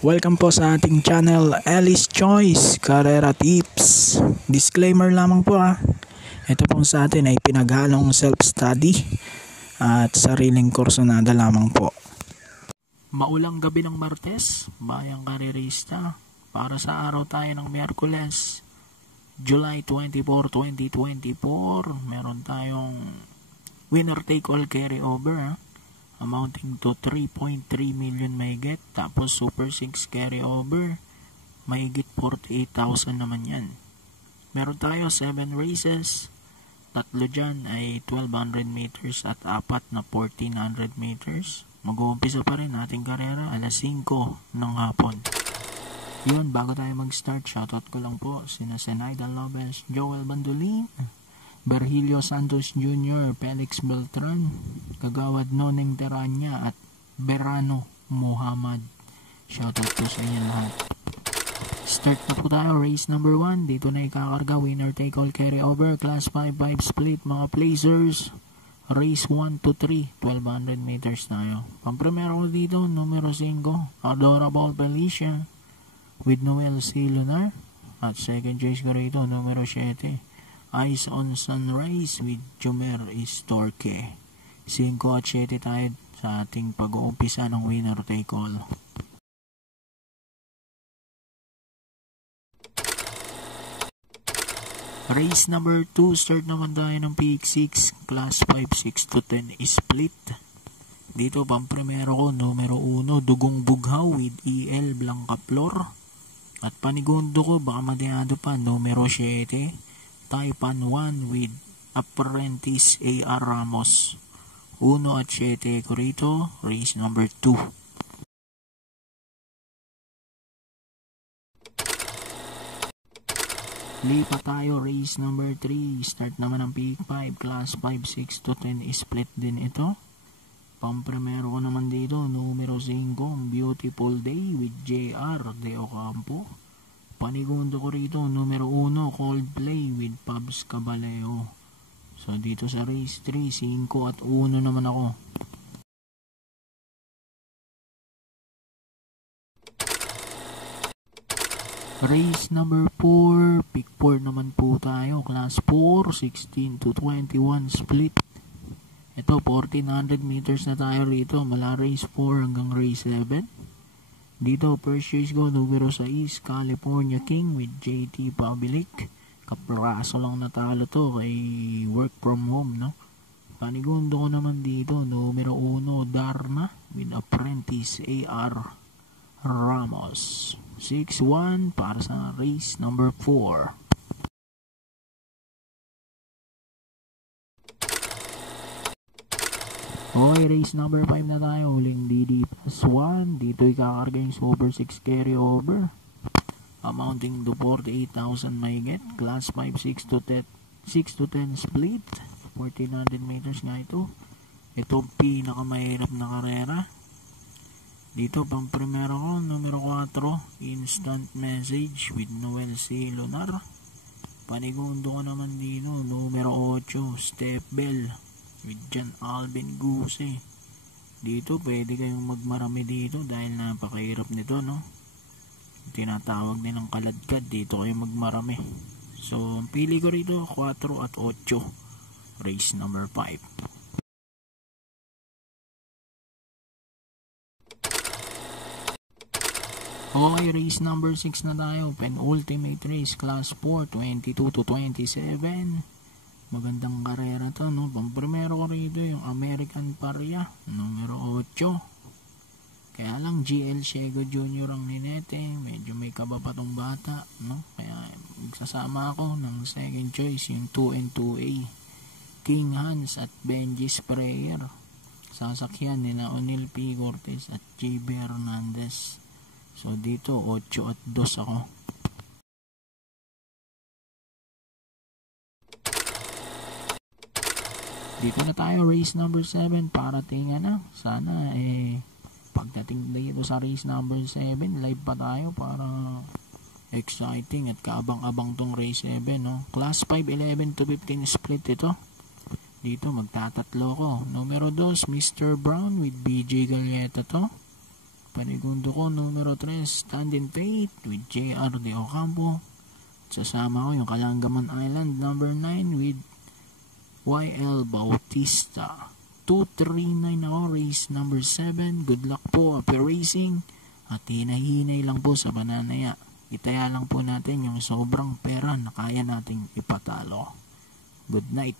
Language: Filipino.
Welcome po sa ating channel, Alice Choice Carrera Tips. Disclaimer lamang po Ito po sa atin ay pinaghalong self-study at sariling kursonada lamang po. Maulang gabi ng Martes, bayang karerista, para sa araw tayo ng Miyerkules, July 24, 2024. Meron tayong winner take all carry over amounting to 3.3 million mahigit. Tapos Super 6 carry over, mahigit 48,000 naman yan. Meron tayo 7 races, tatlo dyan ay 1200 meters at 4 na 1400 meters. Mag-uumpisa pa rin ating karera alas 5 ng hapon. Yun, bago tayo mag-start, shoutout ko lang po sina Zenaida Lopez, Joel Bandolin, Berhilio Santos Jr., Felix Beltran, Kagawad Noneng Teranya at Berano Muhammad. Shoutout po sa inyo lahat. Start na po tayo. Race number 1. Dito na ikakarga. Winner take all carry over. Class 5-5 split mga placers. Race 1 to 3. 1200 meters tayo. Pampremero ko dito, numero 5. Adorable Felicia with Noel C. Lunar. At second choice ko rito, numero 7. Eyes on Sunrise with Jomer Istorque. 5 at 7 tayo sa ating pag-uumpisa ng winner take all. Race number 2, start naman tayo ng PX6, class 5, 6 to 10 split. Dito pang-primero ko, numero 1, Dugong Bughaw with EL Blancaflor. At panigundo ko, baka madiyado pa, numero 7, Taipan 1 with Apprentice A.R. Ramos. 1 at 7 ko rito, race number 2. Lipat tayo, race number 3. Start naman ng P5, class 5, 6 to 10 split din ito. Pampremero ko naman dito, numero 5, Beautiful Day with J.R. De Ocampo. Panigundo ko rito, numero 1, Coldplay with Pabs Caballeo. So dito sa race 3, 5 at 1 naman ako. Race number 4, pick 4 naman po tayo, class 4, 16 to 21 split. Ito, 1400 meters na tayo rito, mula race 4 hanggang race 7. Dito, first choice ko, numero 6, California King with JT Pabilik. Kapraso lang natalo to kay work from home, no? Panigundo ko naman dito, numero 1, Darna with Apprentice A.R. Ramos. 6-1 para sa race number 4. Okay, race number 5 na tayo. Huling DD plus 1. Dito ikakarga yung Super 6 carry over, amounting to 48,000 mahigit. Class 5, 6 to 10 split. 1400 meters nga ito. Ito pinakamahirap na karera. Dito pang primero ko, numero 4, Instant Message with Noel C. Lunar. Panigundo ko naman dito, numero 8, Step Bell with John Alvin Guse. Dito pwede kayong magmarami dito dahil napakahirap nito, no? Tinatawag din ng kaladkad, dito kayo magmarami. So ang pili ko rito 4 at 8, race number 5. Okay, race number 6 na tayo, penultimate race, class 4, 22 to 27. Magandang karera to, no? Pang-primero ko rito yung American Paria, numero 8. Kaya lang GL Shego Jr. ang ninete, medyo may kaba pa tong bata, no? Kaya magsasama ako ng second choice, yung 2 and 2A, King Hans at Benji Sprayer. Sasakyan nila O'Neil P. Cortez at JB Hernandez. So dito 8 at 2 ako. Dito na tayo, race number 7, parating na. Sana pagdating dito sa race number 7, live pa tayo para exciting at kaabang-abang tong race 7, no? Class 5, 11 to 15 split ito. Dito magtatatlo ko. Numero 2, Mr. Brown with BJ Galleta to. Panigundo ko, numero 3, Stand in Faith with J.R. De Ocampo. Sasama ko yung Kalangaman Island, number 9 with Y.L. Bautista. 239 ako, race number 7. Good luck po, Happy Racing. At hinahinay lang po sa Bananaya. Itaya lang po natin yung sobrang pera na kaya nating ipatalo. Good night.